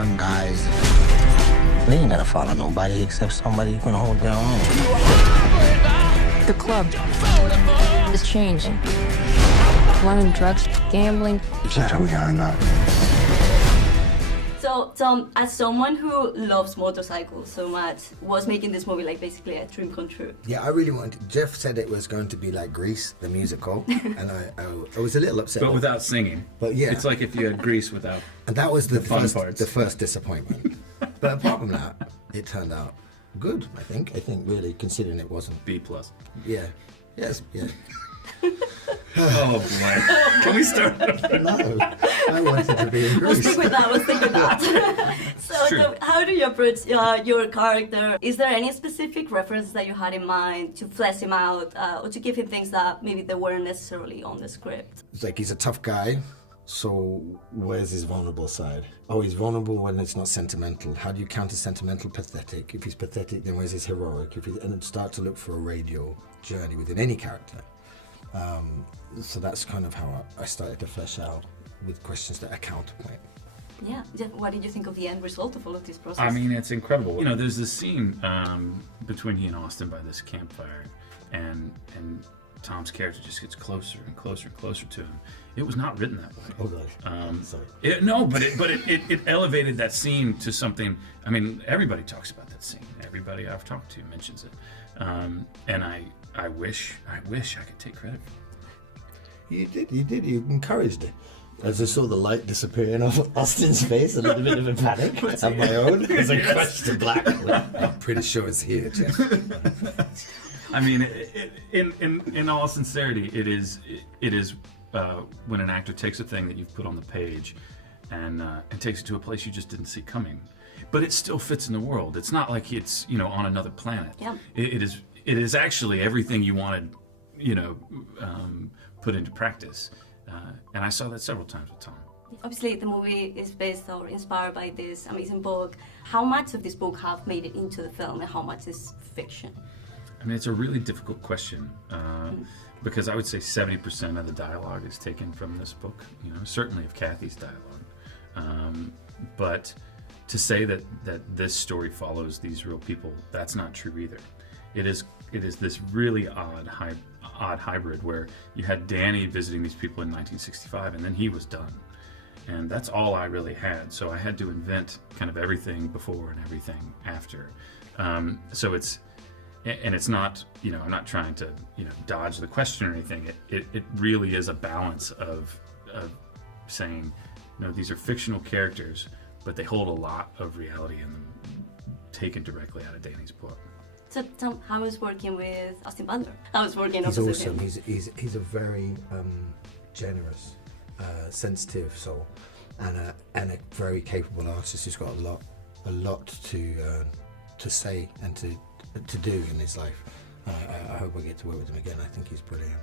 young guys. They ain't gotta follow nobody except somebody who can hold their own. The club is changing. Running drugs, gambling. Is that who we are now? So, Tom, as someone who loves motorcycles so much, was making this movie like basically a dream come true? Yeah, I really wanted. Jeff said it was going to be like Grease, the musical, and I was a little upset. But without singing. But yeah, it's like if you had Grease without. And that was the fun first, parts. the first disappointment. But apart from that, it turned out good. I think really, considering it wasn't B+. Yeah. Yes. Yeah. Oh boy. Can we start? No, I wanted to be in Grease. We'll stick with that. So, how do you approach your character? Is there any specific reference that you had in mind to flesh him out, or to give him things that maybe they weren't necessarily on the script? It's like he's a tough guy, so where's his vulnerable side? Oh, he's vulnerable when it's not sentimental. How do you counter sentimental pathetic? If he's pathetic, then where's his heroic? And start to look for a radial journey within any character. So that's kind of how I started to flesh out with questions that are counterpoint. Yeah. What did you think of the end result of all of this process? I mean, it's incredible. You know, there's this scene between he and Austin by this campfire, and Tom's character just gets closer and closer and closer to him. It was not written that way. Oh, really? Sorry. But it elevated that scene to something. I mean, everybody talks about that scene. Everybody I've talked to mentions it, and I wish I could take credit for it. You did. You encouraged it. As I saw the light disappearing off Austin's face, a little bit of a panic of my own as I crushed the black. I'm pretty sure it's here, Jeff. I mean, in all sincerity, it is when an actor takes a thing that you've put on the page and takes it to a place you just didn't see coming, but it still fits in the world. It's not like it's on another planet. Yeah. It is actually everything you wanted, put into practice, and I saw that several times with Tom. Obviously, the movie is based or inspired by this amazing book. How much of this book have made it into the film, and how much is fiction? I mean, it's a really difficult question because I would say 70% of the dialogue is taken from this book. Certainly of Kathy's dialogue, but to say that this story follows these real people, that's not true either. It is this really odd hybrid where you had Danny visiting these people in 1965, and then he was done, and that's all I really had. So I had to invent kind of everything before and everything after. So it's not, I'm not trying to dodge the question or anything. It really is a balance of saying, these are fictional characters, but they hold a lot of reality in them, taken directly out of Danny's book. So, Tom, how was working with Austin Butler? How was working He's opposite awesome. him? He's a very generous, sensitive soul, and a very capable artist who's got a lot to say and to do in his life. I hope I get to work with him again. I think he's brilliant.